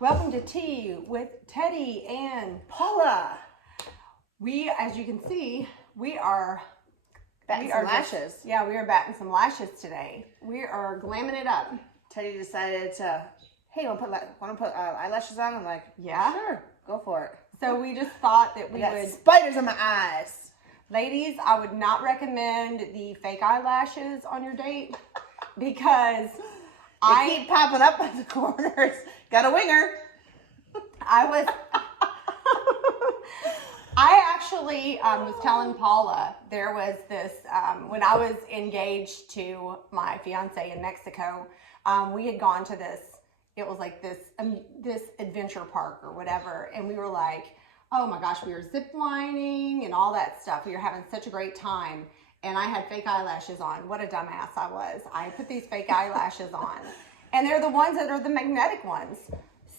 Welcome to Tea with Teddy and Paula. We, as you can see, we are batting some lashes. We are batting some lashes today. We are glamming it up. Teddy decided to, hey, want to put eyelashes on? I'm like, yeah, sure, go for it. So we just thought that we would. Spiders in my eyes. Ladies, I would not recommend the fake eyelashes on your date because they keep popping up at the corners. Got a winger. I actually was telling Paula, there was this, when I was engaged to my fiance in Mexico, we had gone to this, it was like this adventure park or whatever. And we were like, oh my gosh, we were zip lining and all that stuff. We were having such a great time. And I had fake eyelashes on. What a dumbass I was. I put these fake eyelashes on. And they're the ones that are the magnetic ones.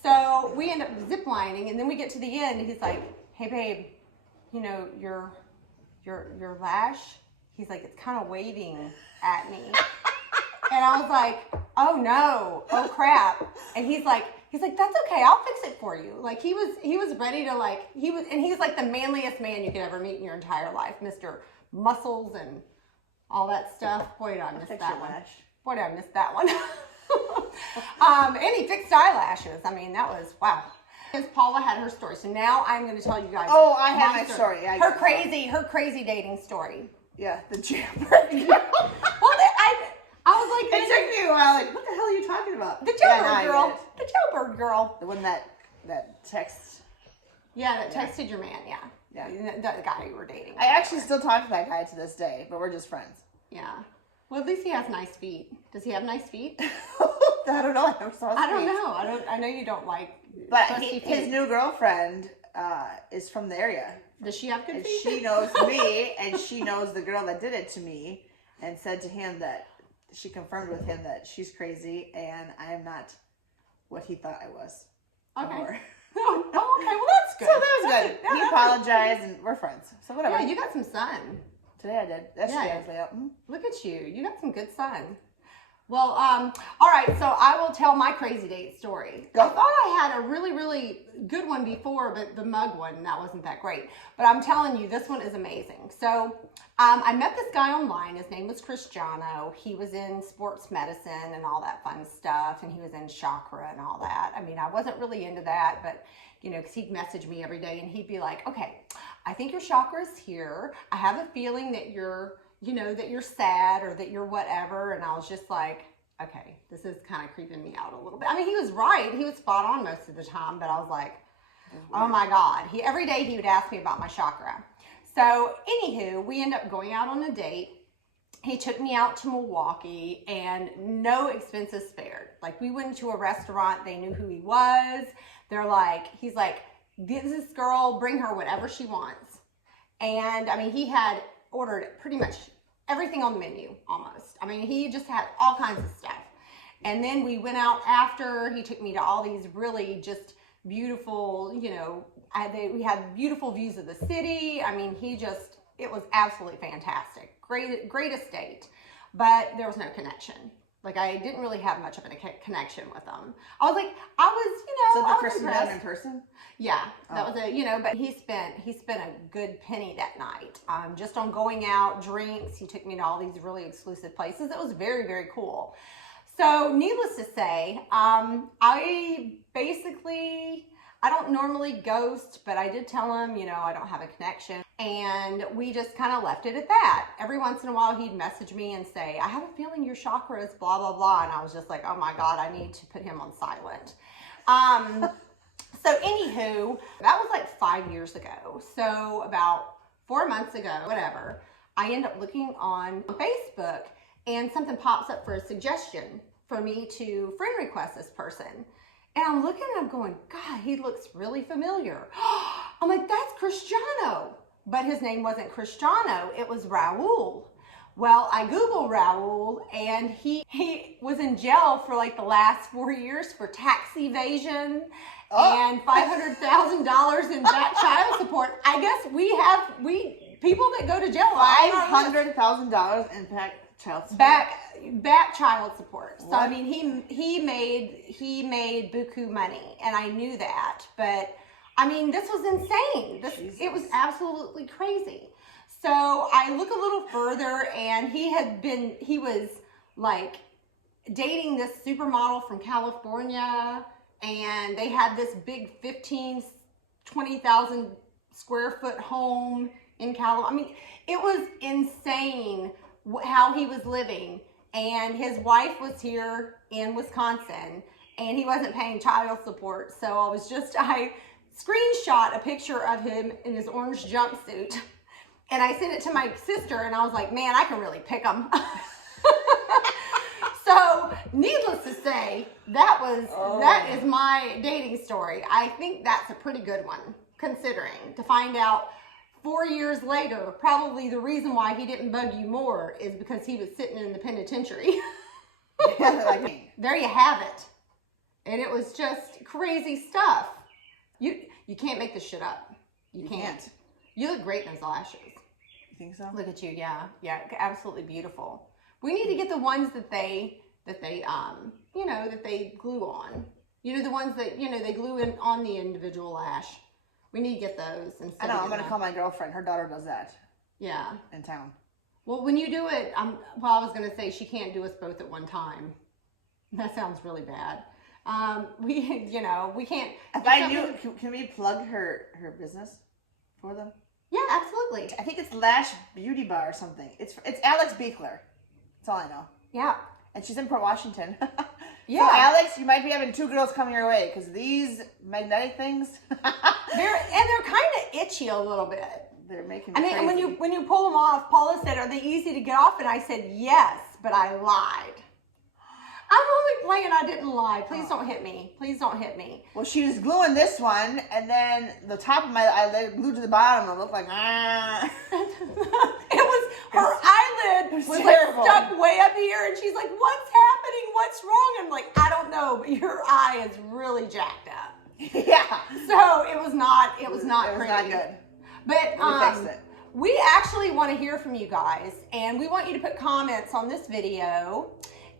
So we end up zip lining, and then we get to the end, and he's like, hey babe, you know, your lash, he's like, it's kind of waving at me. And I was like, oh no, oh crap. And he's like, that's okay, I'll fix it for you. Like he was ready to and he's like the manliest man you could ever meet in your entire life, Mr. Muscles and all that stuff. Boy, did I miss that one. Boy, did I miss that one. And he fixed eyelashes. I mean, that was, wow. Because Paula had her story. So now I'm going to tell you guys. Oh, I have my story. Her crazy dating story. Yeah, the jailbird. Well, I was like, it took me a while. Like, what the hell are you talking about? The jailbird girl. The jailbird girl. The one that texts. Yeah, that texted your man. Yeah. The guy you were dating. I actually still talk to that guy to this day, but we're just friends. Yeah. Well, at least he has nice feet. Does he have nice feet? I don't know. I don't know. I know you don't like. But his new girlfriend is from the area. Does she have good feet? She knows me, and she knows the girl that did it to me, and said to him that she confirmed with him that she's crazy, and I am not what he thought I was. Okay. Oh, okay. Well, that's good. So that was good. He apologized, and we're friends. So whatever. Yeah, you got some sun. Today I did. Yesterday I was like, Look at you. You got some good sun. Well, all right. So I will tell my crazy date story. Go. I thought I had a really, really good one before, but the mug one, that wasn't that great. But I'm telling you, this one is amazing. So I met this guy online. His name was Cristiano. He was in sports medicine and all that fun stuff. And he was in chakra and all that. I mean, I wasn't really into that, but you know, because he'd message me every day and he'd be like, okay, I think your chakra is here. I have a feeling that you're, you know, that you're sad or that you're whatever. And I was just like, okay, this is kind of creeping me out a little bit. I mean, he was right. He was spot on most of the time, but I was like, oh my God. Every day he would ask me about my chakra. So anywho, we end up going out on a date. He took me out to Milwaukee and no expenses spared. Like we went to a restaurant. They knew who he was. They're like, he's like, this girl, bring her whatever she wants. And I mean, he had ordered pretty much everything on the menu almost. I mean, he just had all kinds of stuff. And then we went out after. He took me to all these really just beautiful, you know, we had beautiful views of the city. I mean, it was absolutely fantastic. Greatest date. But there was no connection. Like, I didn't really have much of a connection with them. I was, So the person you met in person? Yeah, that was but he spent a good penny that night. Just on going out, drinks. He took me to all these really exclusive places. It was very, very cool. So, needless to say, I don't normally ghost, but I did tell him, you know, I don't have a connection. And we just kind of left it at that. Every once in a while, he'd message me and say, I have a feeling your chakra is blah, blah, blah. And I was just like, oh my God, I need to put him on silent. So anywho, that was like 5 years ago. So about 4 months ago, whatever, I end up looking on Facebook and something pops up for a suggestion for me to friend request this person. And I'm looking and I'm going, God, he looks really familiar. I'm like, that's Cristiano. But his name wasn't Cristiano, it was Raul. Well, I Googled Raul and he was in jail for like the last 4 years for tax evasion and $500,000 in child support. I guess we people that go to jail. $500,000 in child support. back child support. So What? I mean, he made buku money, and I knew that. But I mean, this was insane. It was absolutely crazy. So I look a little further, and he was like dating this supermodel from California, and they had this big 20,000 square foot home in California. I mean, it was insane how he was living, and his wife was here in Wisconsin, and he wasn't paying child support. So I screenshot a picture of him in his orange jumpsuit, and I sent it to my sister, and I was like, man, I can really pick him. So needless to say, that is my dating story. I think that's a pretty good one, considering, to find out 4 years later, probably the reason why he didn't bug you more is because he was sitting in the penitentiary. There you have it. And it was just crazy stuff. You can't make this shit up. You can't. You look great in those lashes. You think so? Look at you, yeah, absolutely beautiful. We need to get the ones that they glue on. You know, the ones that they glue in on the individual lash. We need to get those. I know. I'm gonna call my girlfriend. Her daughter does that. Yeah. In town. Well, when you do it, I was gonna say she can't do us both at one time. That sounds really bad. We can't. If I knew, can we plug her business for them? Yeah, absolutely. I think it's Lash Beauty Bar or something. It's Alex Beekler. That's all I know. Yeah. And she's in Port Washington. Yeah. So Alex, you might be having 2 girls coming your way because these magnetic things. they're kind of itchy a little bit. They're making me crazy. And when you pull them off, Paula said, "Are they easy to get off?" And I said, "Yes," but I lied. I'm only playing. I didn't lie. Please don't hit me. Please don't hit me. Well, she was gluing this one, and then the top of my eyelid glued to the bottom. It looked like It was her eyelid was terrible. Like stuck way up here, and she's like, "What's happening? What's wrong?" I'm like, "I don't know, but your eye is really jacked up." Yeah. So it was not pretty. It was not good. But we fixed it. We actually want to hear from you guys, and we want you to put comments on this video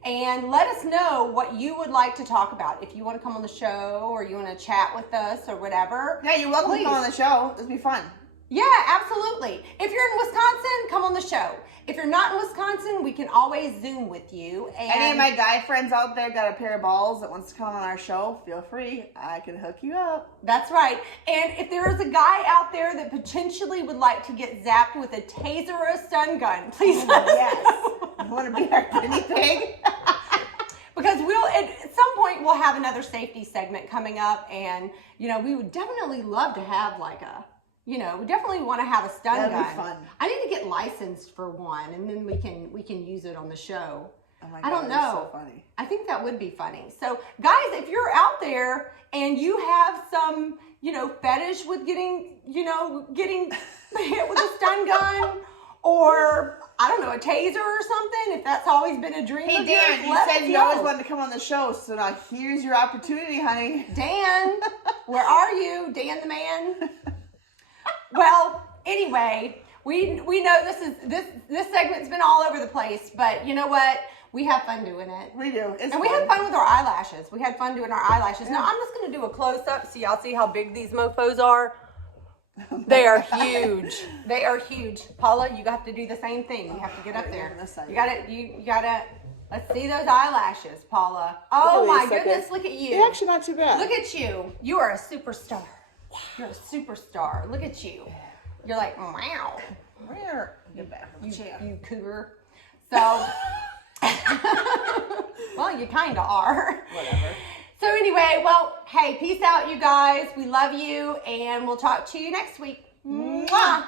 and let us know what you would like to talk about. If you want to come on the show or you want to chat with us or whatever. Yeah, you're welcome to come on the show. This will be fun. Yeah, absolutely. If you're in Wisconsin, come on the show. If you're not in Wisconsin, we can always Zoom with you. And any of my guy friends out there got a pair of balls that wants to come on our show, feel free. I can hook you up. That's right. And if there is a guy out there that potentially would like to get zapped with a taser or a stun gun, please let us know. You want to be our guinea pig? Because at some point we'll have another safety segment coming up, and we would definitely love to have we definitely want to have a stun gun. That'd be fun. I need to get licensed for one, and then we can use it on the show. Oh my God, I don't know. that's so funny. I think that would be funny. So guys, if you're out there and you have some, fetish with getting hit with a stun gun, or I don't know, a taser or something, if that's always been a dream Hey of Dan, yours, you let said us you know. always wanted to come on the show, so now here's your opportunity, honey. Dan, where are you? Dan the man? Well, anyway, we know this segment's been all over the place, but you know what? We have fun doing it. We do. It's And we had fun with our eyelashes. We had fun doing our eyelashes. Yeah. Now, I'm just going to do a close-up so y'all see how big these mofos are. They are huge. They are huge. Paula, you have to do the same thing. You have to get up there. You gotta, let's see those eyelashes, Paula. Oh my goodness, look at you. They're actually not too bad. Look at you. You are a superstar. You're a superstar. Look at you. You're like, wow. Get back from the chair. You cougar. So, well, you kind of are. Whatever. So anyway, well, hey, peace out, you guys. We love you, and we'll talk to you next week. Mwah.